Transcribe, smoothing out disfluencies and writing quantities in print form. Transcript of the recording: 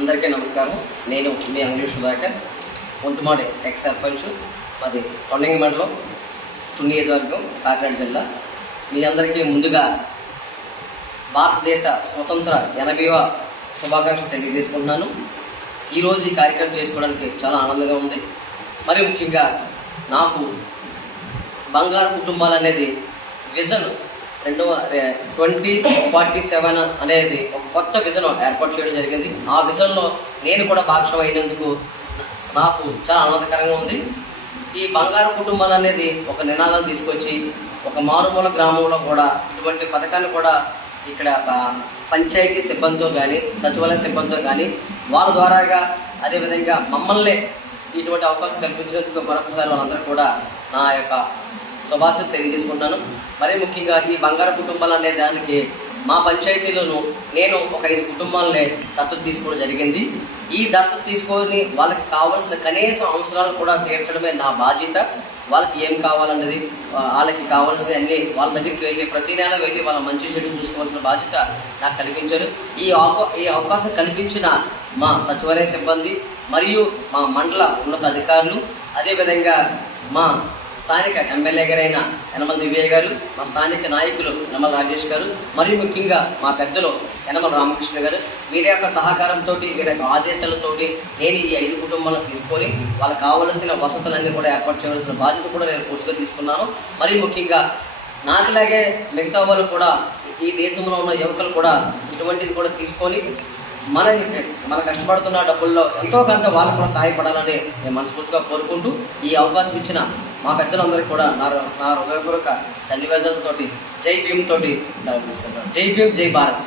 అందరికీ నమస్కారం. నేను మీ అంగడి సుధాకర్, ఒంటుమాడి ఎక్స్ సర్పంచ్, మాది కొండంగి మండలం, తుని నియోజకవర్గం, కాకినాడ జిల్లా. మీ అందరికీ ముందుగా భారతదేశ స్వతంత్ర 80వ శుభాకాంక్షలు తెలియజేసుకుంటున్నాను. ఈరోజు ఈ కార్యక్రమం చేసుకోవడానికి చాలా ఆనందంగా ఉంది. మరి ముఖ్యంగా నాకు బంగారు కుటుంబాలు అనేది విజన్ 2047 అనేది ఒక కొత్త విజన్ ఏర్పాటు చేయడం జరిగింది. ఆ విజన్లో నేను కూడా భాగస్వామి అయినందుకు నాకు చాలా ఆనందకరంగా ఉంది. ఈ బంగారు కుటుంబాలు అనేది ఒక నినాదం తీసుకొచ్చి ఒక మారుమూల గ్రామంలో కూడా ఇటువంటి పథకాన్ని కూడా ఇక్కడ పంచాయతీ సిబ్బందితో కానీ సచివాలయ సిబ్బందితో కానీ వాళ్ళ ద్వారాగా అదేవిధంగా మమ్మల్ని ఇటువంటి అవకాశం కల్పించినందుకు మరొకసారి వాళ్ళందరూ కూడా నా యొక్క శుభాశలు తెలియజేసుకుంటాను. మరీ ముఖ్యంగా ఈ బంగారు కుటుంబాలు అనే దానికి మా పంచాయతీలోనూ నేను ఒక 5 కుటుంబాలని దత్తత తీసుకోవడం జరిగింది. ఈ దత్తత తీసుకొని వాళ్ళకి కావాల్సిన కనీస అవసరాలు కూడా తీర్చడమే నా బాధ్యత. వాళ్ళకి ఏం కావాలన్నది, వాళ్ళకి కావాల్సిన అన్ని వాళ్ళ దగ్గరికి వెళ్ళి ప్రతి నెల వెళ్ళి వాళ్ళ మంచి చెడు చూసుకోవాల్సిన బాధ్యత నాకు కల్పించారు. ఈ అవకాశం కల్పించిన మా సచివాలయ సిబ్బంది మరియు మా మండల ఉన్నత అధికారులు, అదేవిధంగా మా స్థానిక ఎమ్మెల్యే గారైన యనమల దివ్య గారు, మా స్థానిక నాయకులు యనమల రాజేష్ గారు, మరియు ముఖ్యంగా మా పెద్దలు యనమల రామకృష్ణ గారు, వీరి యొక్క సహకారంతో, వీరి యొక్క ఆదేశాలతోటి నేను ఈ 5 కుటుంబాలను తీసుకొని వాళ్ళకి కావలసిన వసతులన్నీ కూడా ఏర్పాటు చేయవలసిన బాధ్యత కూడా నేను పూర్తిగా తీసుకున్నాను. మరియు ముఖ్యంగా నాకులాగే మిగతా వాళ్ళు కూడా ఈ దేశంలో ఉన్న యువకులు కూడా ఇటువంటిది కూడా తీసుకొని మన కష్టపడుతున్న డబ్బుల్లో ఎంతో కొంత వాళ్ళకు కూడా సహాయపడాలని నేను మనస్ఫూర్తిగా కోరుకుంటూ ఈ అవకాశం ఇచ్చిన మా పెద్దలందరికీ కూడా నా హృదయపూర్వక ధన్యవాదాలతోటి జై భీమ్ తోటి సెలవు తీసుకుంటాను. జై భీమ్, జై భారత్.